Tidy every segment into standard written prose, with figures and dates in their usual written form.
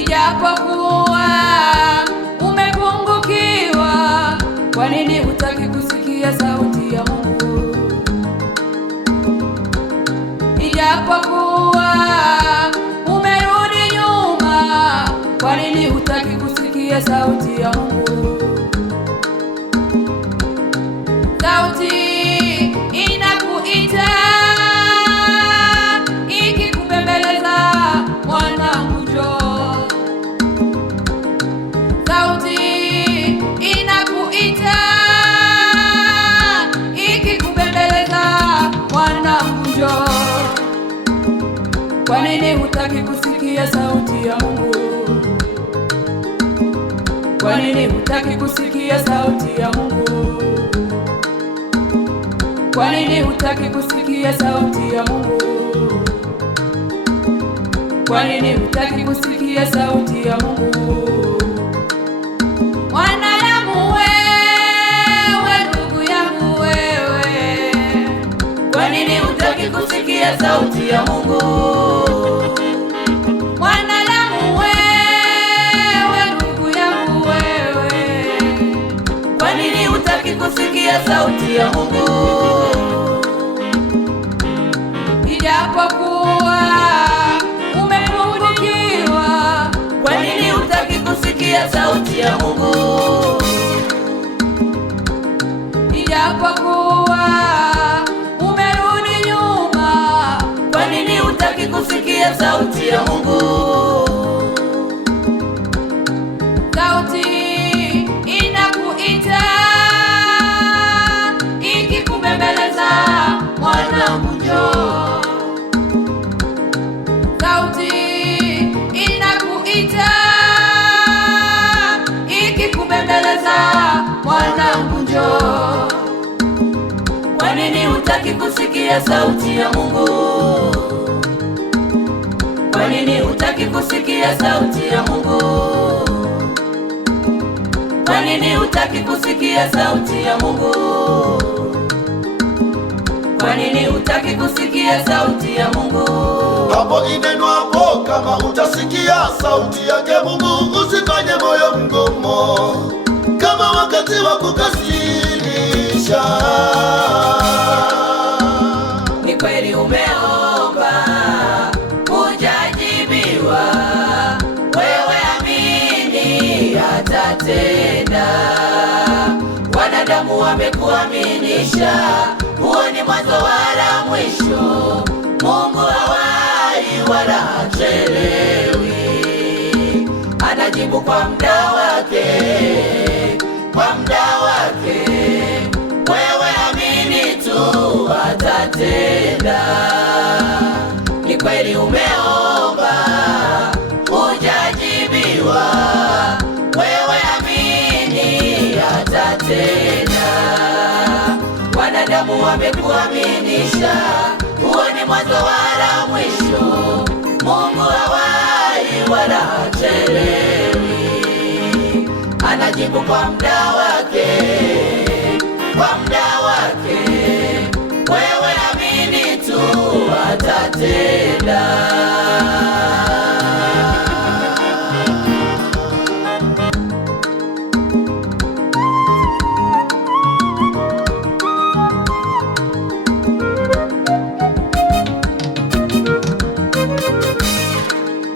Ijapokuwa umepungukiwa, kwa nini hutaki kusikia sauti ya Mungu? Ijapokuwa umerudi nyuma, kwa nini hutaki kusikia sauti ya Mungu? Sauti inakuita ikikubembeleza, mwanangu njoo. Sauti inakuita ikikubembeleza, mwanangu njoo. Kwa nini hutaki kusikia sauti ya Mungu? Kwa nini hutaki kusikia sauti ya Mungu? Kwa nini hutaki kusikia sauti ya Mungu? Kwa nini hutaki kusikia sauti ya Mungu? Mwanadamu wewe, ndugu yangu wewe, kwa nini hutaki kusikia sauti ya Mungu? Mwanadamu wewe, ndugu yangu wewe, kwa nini hutaki kusikia sauti ya Mungu? Ijapokuwa umepungukiwa, kwa nini hutaki kusikia sauti ya Mungu? Ijapokuwa umerudi nyuma, kwa nini hutaki kusikia sauti ya Mungu? Sauti inakuita ikikubembeleza, mwanangu njoo. Sauti inakuita ikikubembeleza, mwanangu njoo. Kwa nini hutaki kusikia sauti ya Mungu? Kwa nini hutaki kusikia sauti ya Mungu? Kwa nini hutaki kusikia sauti ya Mungu? Kwa nini hutaki kusikia sauti ya Mungu? Hapo inenwapo, kama utasikia sauti yake Mungu, usifanye moyo mgumu kama wakati wa kukasirisha. Ni kweli umeomba hujajibiwa, wewe amini atatenda. Wanadamu wamekuaminisha, huo ni mwanzo wala mwisho. Mungu hawai wala hachelewi, anajibu kwa muda wake, kwa muda wake. Wewe amini tu atatenda. Ni kweli umeomba hujajibiwa, wewe amini atatenda. Wanadamu wamekuaminisha, huo ni mwanzo wala mwisho. Mungu hawai wala hachelewi, anajibu kwa muda wake, kwa muda wake. Wewe amini tu atatenda.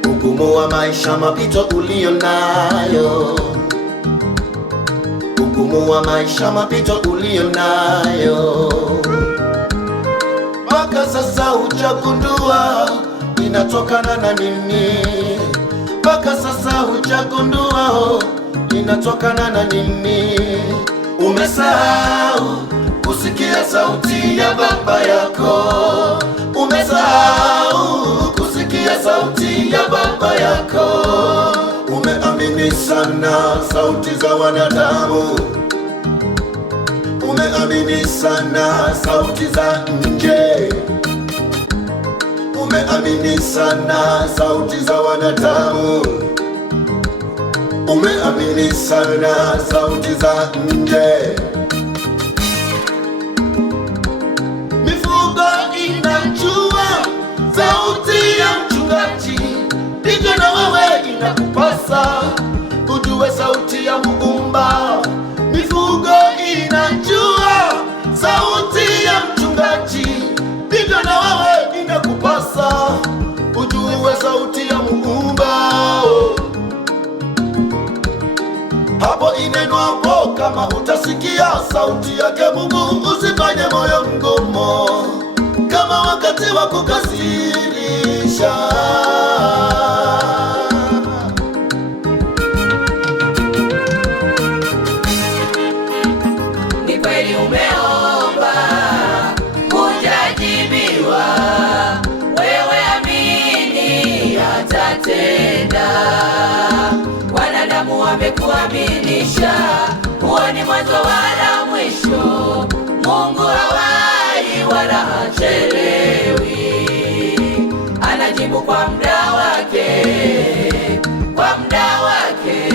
Ugumu wa maisha, mapito ulio nayo. Ugumu wa maisha, mapito ulio nayo. Mpaka sasa hujagundua inatokana na nini? Mpaka sasa hujagundua inatokana na nini? Umesahau kusikia sauti ya baba yako. Umesahau kusikia sauti ya baba yako. Umeamini sana sauti za wanadamu. Umeamini sana sauti za nje. Umeamini sana sauti za wanadamu. Umeamini sana sauti za nje. Mifugo inajua sauti ya mchungaji, ndivyo na wewe inakupa hapo inenwapo, kama utasikia sauti yake Mungu, usifanye moyo mgumu kama wakati wa kukasirisha. Ni kweli umeomba hujajibiwa, wewe amini atatenda. Wanadamu wamekuaminisha, huo ni mwanzo wala mwisho. Mungu hawai wala hachelewi, anajibu kwa muda wake, kwa muda wake.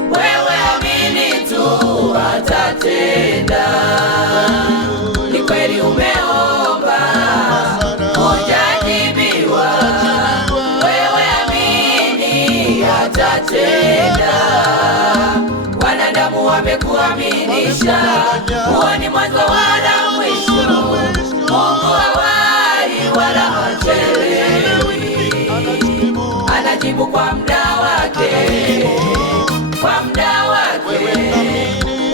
Wewe amini tu atatenda. Ni kweli umeomba hujajibiwa, wewe amini atatenda. Wanadamu wamekuaminisha, huo ni mwanzo wala mwisho. Mungu hawai wala hachelewi, anajibu kwa muda wake, kwa muda wake.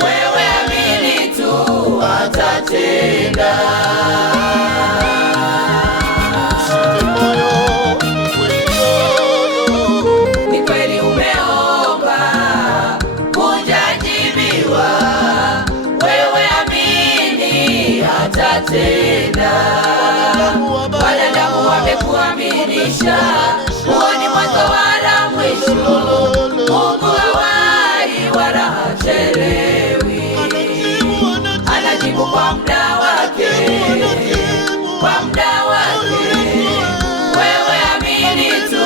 Wewe amini tu atatenda. Ni kweli umeomba hujajibiwa, wewe amini atatenda. Wanadamu wamekuaminisha, huo ni mwanzo wala mwisho. Mungu hawai wala hachelewi, anajibu kwa muda wake, kwa muda wake. Wewe amini tu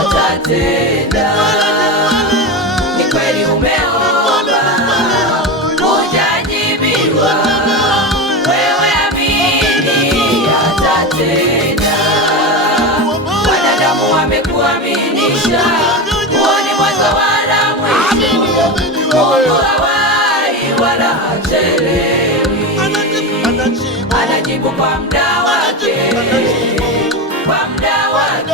atatenda. Ni kweli umeomba hujajibiwa, wewe amini atatenda. Wanadamu wamekuaminisha, huo ni mwanzo wala mwisho. Mungu hawai wala hachelewi, anajibu kwa muda wake, kwa muda wake.